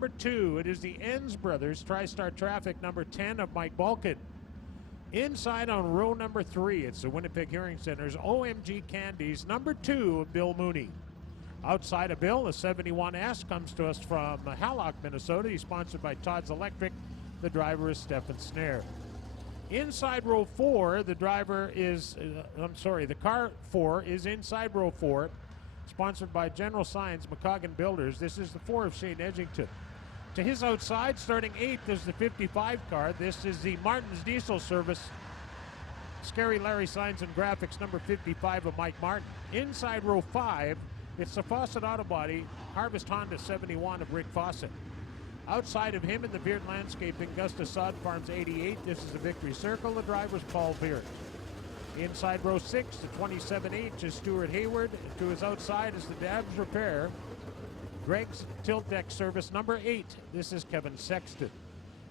number 2, it is the Enns brothers, TriStar Traffic, number 10 of Mike Balkin. Inside on row number 3, it's the Winnipeg Hearing Center's OMG Candies, number 2 of Bill Mooney. Outside of Bill, the 71S comes to us from Hallock, Minnesota. He's sponsored by Todd's Electric. The driver is Stefan Snare. Inside row 4, the driver is, the car 4 is inside row 4, sponsored by General Signs, McCoggan Builders. This is the 4 of Shane Edgington. To his outside, starting 8th, is the 55 car. This is the Martin's Diesel Service, Scary Larry Signs and Graphics, number 55 of Mike Martin. Inside row 5, it's the Fawcett Auto Body, Harvest Honda 71 of Rick Fawcett. Outside of him in the Beard Landscaping, Gusta Sod Farms 88. This is the Victory Circle. The driver's Paul Beard. Inside row 6, the 27H is Stuart Hayward. To his outside is the Dabs Repair, Greg's Tilt Deck Service, number 8. This is Kevin Sexton.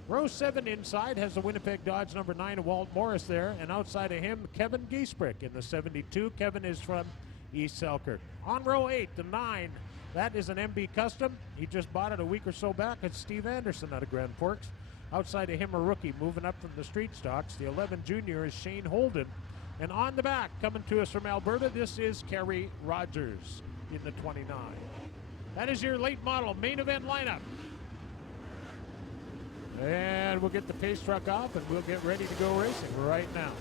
Row 7 inside has the Winnipeg Dodge, number 9 of Walt Morris there. And outside of him, Kevin Giesbrick in the 72. Kevin is from East Selkirk. On row 8, the 9, that is an MB Custom. He just bought it a week or so back. It's Steve Anderson out of Grand Forks. Outside of him, a rookie moving up from the street stocks. The 11 junior is Shane Holden. And on the back, coming to us from Alberta, this is Kerry Rogers in the 29. That is your late model main event lineup. And we'll get the pace truck off and we'll get ready to go racing right now.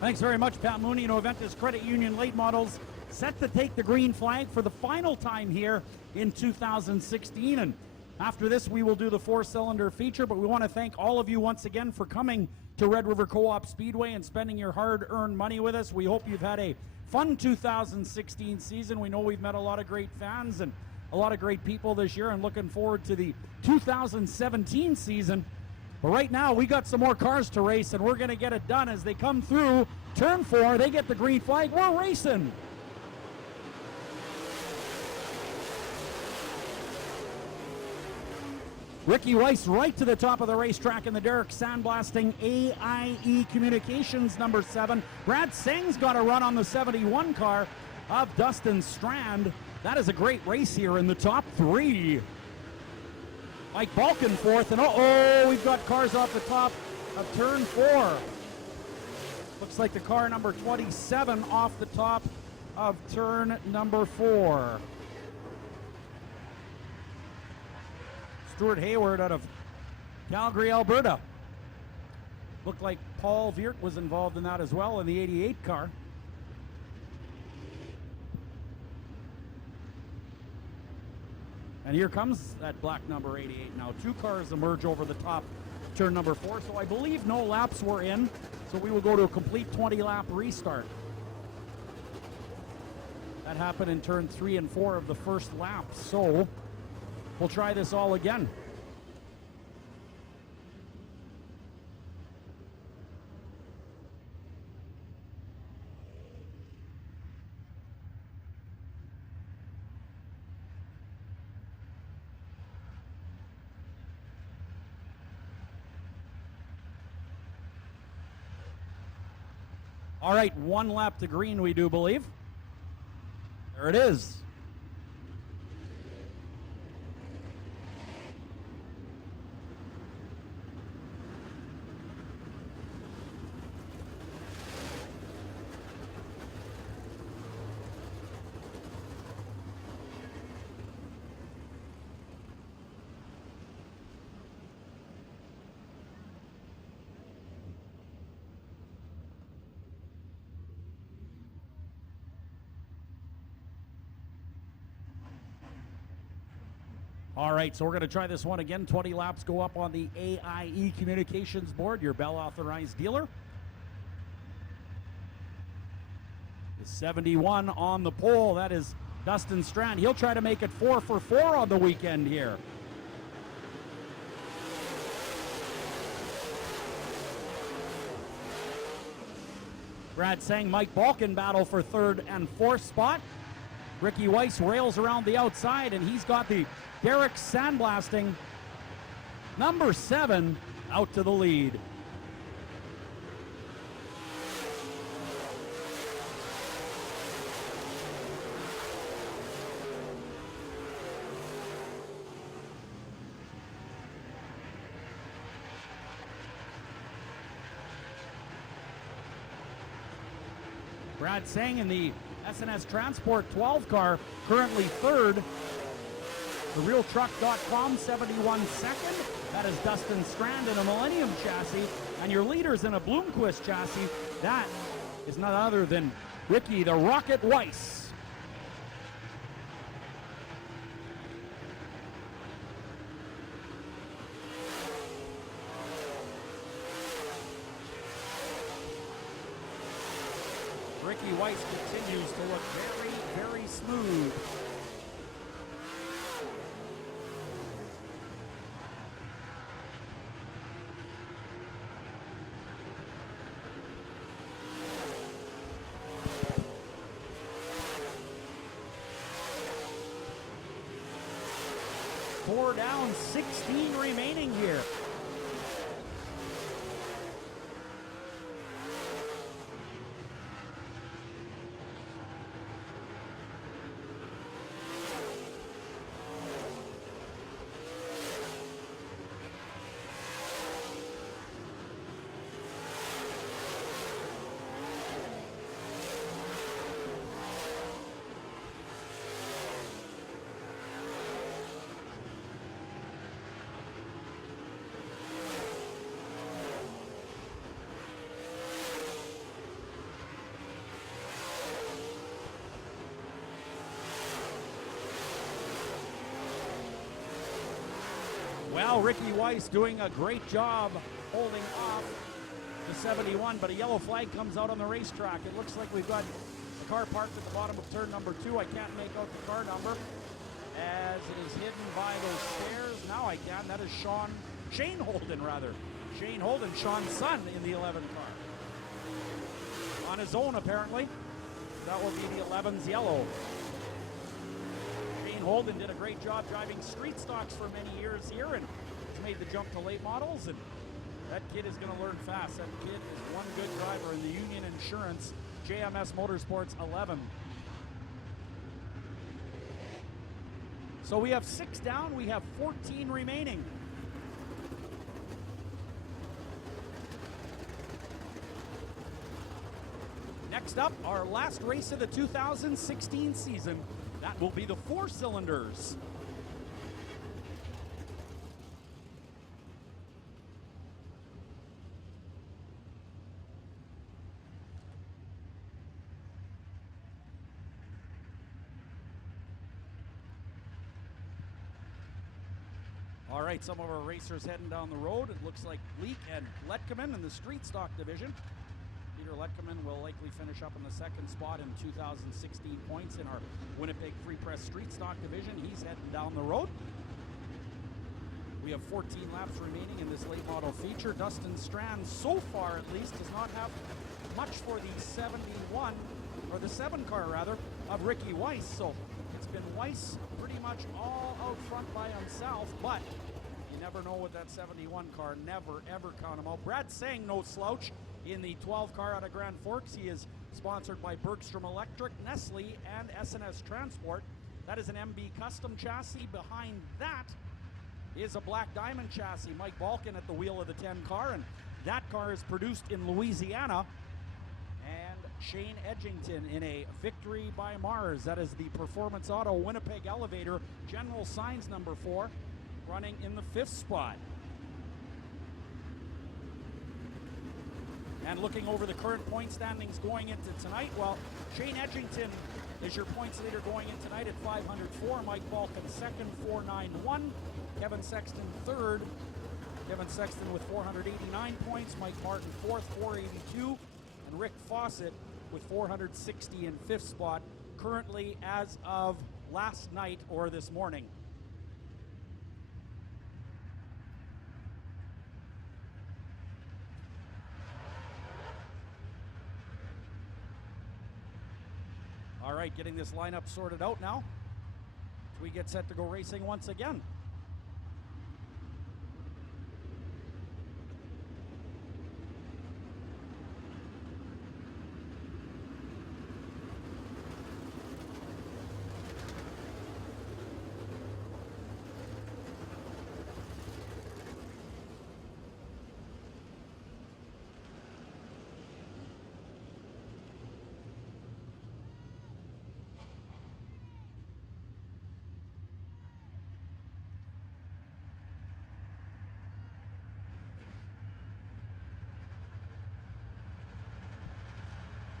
Thanks very much, Pat Mooney. Noventus Credit Union late models set to take the green flag for the final time here in 2016. And after this, we will do the 4-cylinder feature. But we want to thank all of you once again for coming to Red River Co-op Speedway and spending your hard-earned money with us. We hope you've had a fun 2016 season. We know we've met a lot of great fans and a lot of great people this year, and looking forward to the 2017 season. But right now, we got some more cars to race, and we're going to get it done as they come through turn 4. They get the green flag. We're racing. Ricky Weiss right to the top of the racetrack in the Derek Sandblasting AIE Communications number 7. Brad Seng's got a run on the 71 car of Dustin Strand. That is a great race here in the top 3. Mike Balkin 4th, and we've got cars off the top of turn 4. Looks like the car number 27 off the top of turn number 4. Stuart Hayward out of Calgary, Alberta. Looked like Paul Viert was involved in that as well in the 88 car. And here comes that black number 88 now. 2 cars emerge over the top, turn number 4. So I believe no laps were in. So we will go to a complete 20-lap restart. That happened in turn 3 and 4 of the first lap. So we'll try this all again. All right, 1 lap to green, we do believe. There it is. All right, so we're going to try this one again. 20 laps go up on the AIE Communications board, your Bell authorized dealer. The 71 on the pole, that is Dustin Strand. He'll try to make it 4 for 4 on the weekend here. Brad Sang, Mike Balkin battle for 3rd and 4th spot. Ricky Weiss rails around the outside, and he's got the Derek Sandblasting number 7 out to the lead. Brad Sang in the SNS Transport 12 car, currently third. TheRealTruck.com 71 second. That is Dustin Strand in a Millennium chassis. And your leaders in a Bloomquist chassis. That is none other than Ricky the Rocket Weiss. Ricky Weiss continues to look very, very smooth. Four down, 16 remaining here. Well, Ricky Weiss doing a great job holding off the 71, but a yellow flag comes out on the racetrack. It looks like we've got a car parked at the bottom of turn number 2. I can't make out the car number as it is hidden by those stairs. Now I can. That is Shane Holden, rather. Shane Holden, Sean's son in the 11 car. On his own, apparently. That will be the 11's yellow. Holden did a great job driving street stocks for many years here and has made the jump to late models, and that kid is going to learn fast. That kid is one good driver in the Union Insurance JMS Motorsports 11. So we have 6 down, we have 14 remaining. Next up, our last race of the 2016 season. That will be the 4 cylinders. All right, some of our racers heading down the road. It looks like Leak and Letkeman in the street stock division. Peter Letkeman will likely finish up in the 2nd spot in 2016 points in our Winnipeg Free Press Street Stock division. He's heading down the road. We have 14 laps remaining in this late model feature. Dustin Strand, so far at least, does not have much for the 71, or the 7 car rather, of Ricky Weiss. So it's been Weiss pretty much all out front by himself, but you never know with that 71 car. Never, ever count him out. Brad Sang, no slouch. In the 12 car out of Grand Forks, he is sponsored by Bergstrom Electric, Nestle, and SNS Transport. That is an MB custom chassis. Behind that is a Black Diamond chassis. Mike Balkin at the wheel of the 10 car, and that car is produced in Louisiana. And Shane Edgington in a Victory by Mars. That is the Performance Auto Winnipeg Elevator, General Signs number 4, running in the 5th spot. And looking over the current point standings going into tonight, well, Shane Edgington is your points leader going in tonight at 504. Mike Balkin second, 491. Kevin Sexton third. Kevin Sexton with 489 points. Mike Martin fourth, 482. And Rick Fawcett with 460 in 5th spot, currently as of last night or this morning. All right, getting this lineup sorted out now. We get set to go racing once again.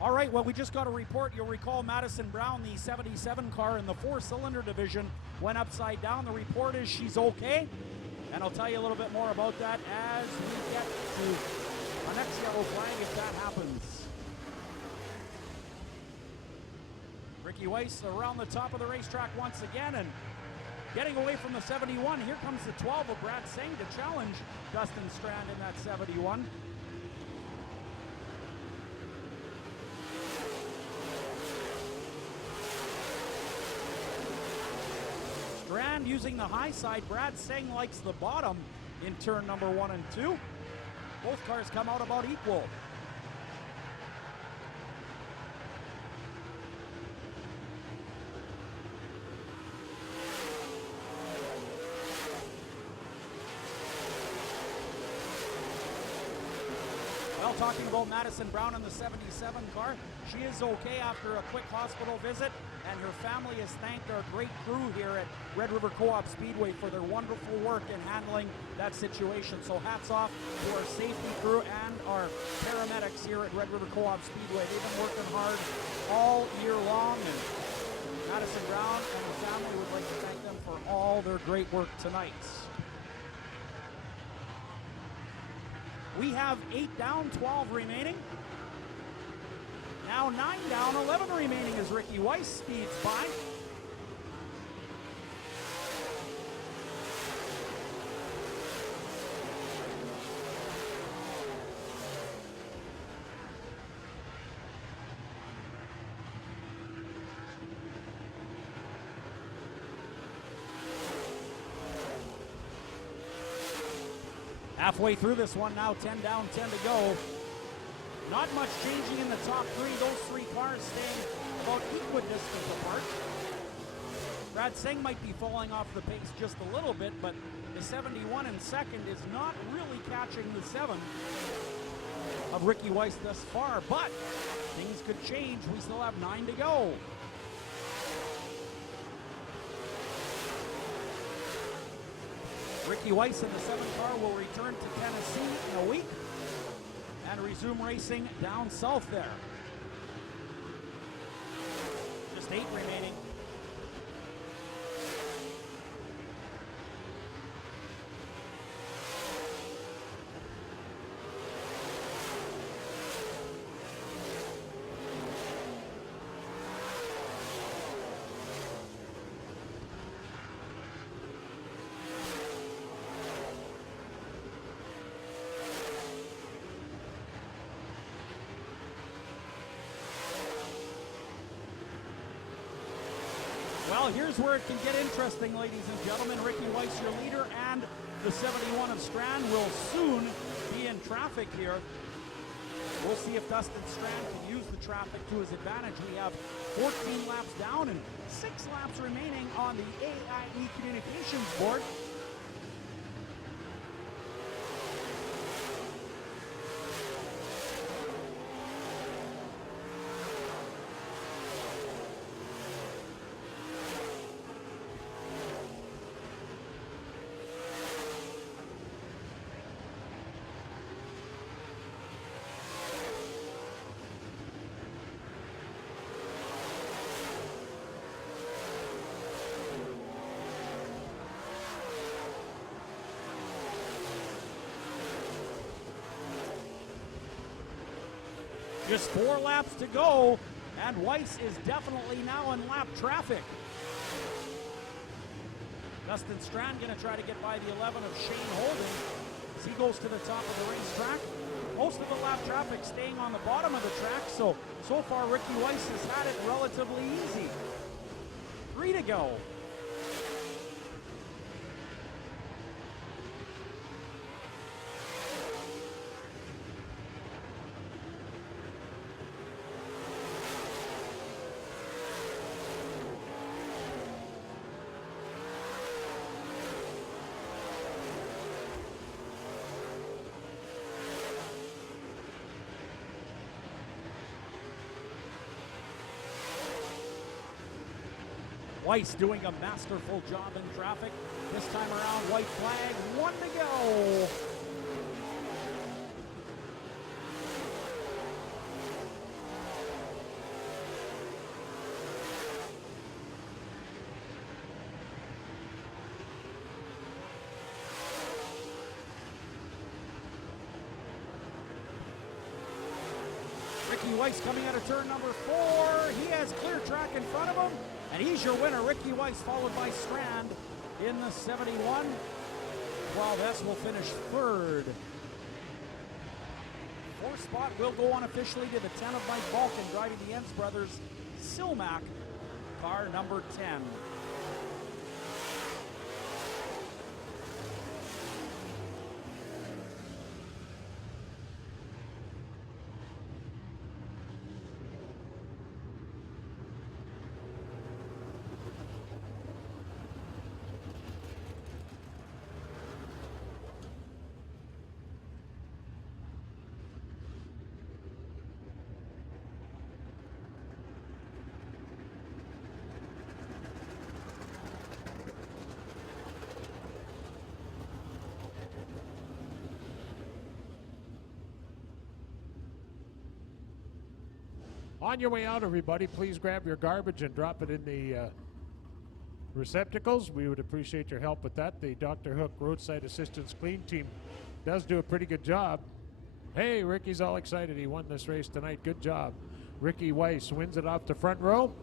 All right, well, we just got a report. You'll recall Madison Brown, the 77 car in the 4-cylinder division, went upside down. The report is she's okay, and I'll tell you a little bit more about that as we get to our next yellow flag if that happens. Ricky Weiss around the top of the racetrack once again, and getting away from the 71. Here comes the 12 of Brad Singh to challenge Dustin Strand in that 71. Strand using the high side. Brad Singh likes the bottom in turn number 1 and 2. Both cars come out about equal. Well, talking about Madison Brown in the 77 car, she is okay after a quick hospital visit, and her family has thanked our great crew here at Red River Co-op Speedway for their wonderful work in handling that situation. So hats off to our safety crew and our paramedics here at Red River Co-op Speedway. They've been working hard all year long, and Madison Brown and her family would like to thank them for all their great work tonight. We have 8 down, 12 remaining. Now 9 down, 11 remaining as Ricky Weiss speeds by. Halfway through this one now, 10 down, 10 to go. Not much changing in the top three. Those three cars staying about equidistant apart. Brad Singh might be falling off the pace just a little bit, but the 71 in second is not really catching the 7 of Ricky Weiss thus far, but things could change. We still have 9 to go. Ricky Weiss in the 7 car will return to Tennessee in a week and resume racing down south there. Just 8 remaining. Well, here's where it can get interesting, ladies and gentlemen. Ricky Weiss, your leader, and the 71 of Strand will soon be in traffic here. We'll see if Dustin Strand can use the traffic to his advantage. We have 14 laps down and 6 laps remaining on the AIE Communications board. Just 4 laps to go, and Weiss is definitely now in lap traffic. Dustin Strand going to try to get by the 11 of Shane Holden as he goes to the top of the racetrack. Most of the lap traffic staying on the bottom of the track, so far Ricky Weiss has had it relatively easy. 3 to go. Weiss doing a masterful job in traffic. This time around, white flag, 1 to go. Weiss coming out of turn number 4. He has clear track in front of him, and he's your winner. Ricky Weiss followed by Strand in the 71. 12S will finish 3rd. 4th spot will go on officially to the 10 of Mike Balkin, driving the Enns Brothers Silmac, car number 10. On your way out, everybody, please grab your garbage and drop it in the receptacles. We would appreciate your help with that. The Dr. Hook Roadside Assistance Clean Team does do a pretty good job. Hey, Ricky's all excited. He won this race tonight. Good job. Ricky Weiss wins it off the front row.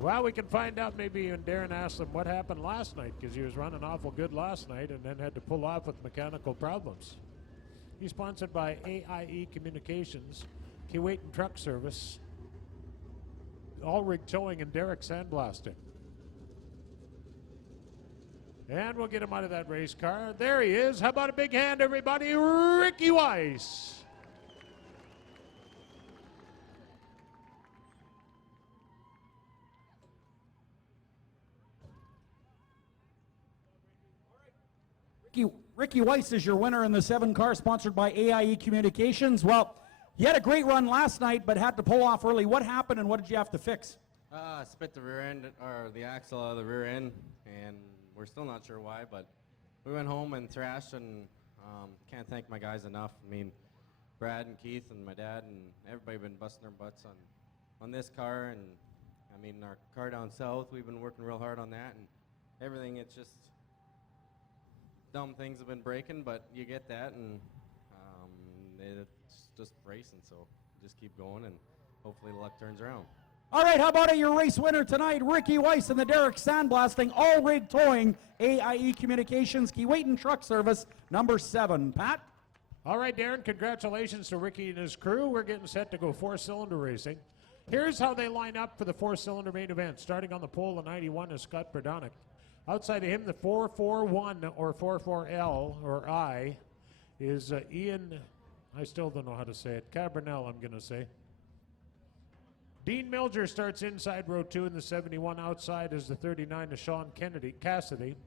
Well, we can find out maybe when Darren asks him what happened last night, because he was running awful good last night and then had to pull off with mechanical problems. He's sponsored by AIE Communications, Keewatin Truck Service, All Rig Towing, and Derek Sandblasting. And we'll get him out of that race car. There he is. How about a big hand, everybody? Ricky Weiss. Ricky Weiss is your winner in the 7 car sponsored by AIE Communications. Well, you had a great run last night, but had to pull off early. What happened and what did you have to fix? Spit the rear end, or the axle out of the rear end, and we're still not sure why, but we went home and thrashed, and can't thank my guys enough. I mean, Brad and Keith and my dad and everybody been busting their butts on this car, and I mean, our car down south, we've been working real hard on that, and everything, it's just dumb things have been breaking, but you get that, and it's just racing, so just keep going, and hopefully the luck turns around. All right, how about your race winner tonight, Ricky Weiss and the Derek Sandblasting, All Rig Towing, AIE Communications, Keewatin Truck Service, number 7. Pat? All right, Darren, congratulations to Ricky and his crew. We're getting set to go 4-cylinder racing. Here's how they line up for the 4-cylinder main event. Starting on the pole, the 91 is Scott Berdonic. Outside of him, the 441 or 44L or I is Ian, I still don't know how to say it, Cabrinel, I'm going to say. Dean Milger starts inside row 2 in the 71. Outside is the 39 to Sean Cassidy.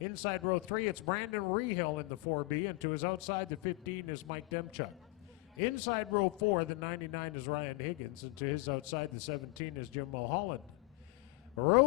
Inside row 3, it's Brandon Rehill in the 4B, and to his outside, the 15 is Mike Demchuk. Inside row 4, the 99 is Ryan Higgins, and to his outside, the 17 is Jim Mulholland. Row